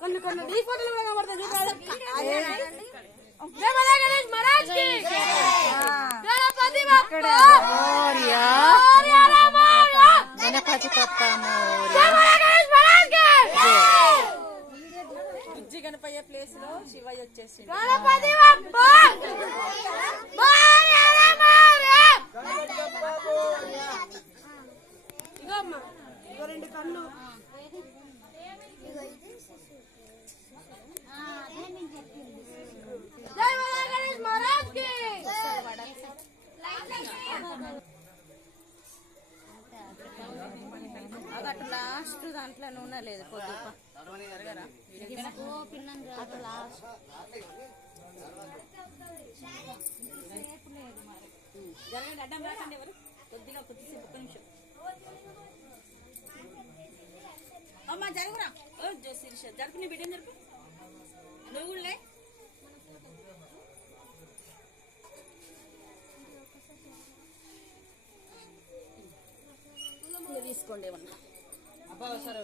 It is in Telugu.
కొన్ని కొన్ని ఈ ఫోటోలు కూడా కనబడతాయి చూడాలి. జై బాలా గణేష్ మహారాజ్ కి గణపతి బప్పా మోరియా గణపతి బప్పా మోరియా. జై బాలా గణేష్ మహారాజ్ కి బుజ్జి గణపయ్య ప్లేస్ లో శివయ్య వచ్చేసి గణపతి బప్పా మోరియా మోరియా. ఇగో అమ్మ ఇగో రెండు కళ్ళు. జై బాలా గణేష్ మహారాజ్ కి అటు లాస్ట్ దాంట్లో నూనె లేదు పొద్దు జరగండి అడ్డం రాకండి ఎవరు కొద్దిగా కొద్దిసేపు ఒక్క నిమిషం అమ్మ జరుగురా శిరీష జరుపు నీ బిడ్డని జరుపు నువ్వు కూడా లే తీసుకోండి ఏమన్నా అబ్బా సరే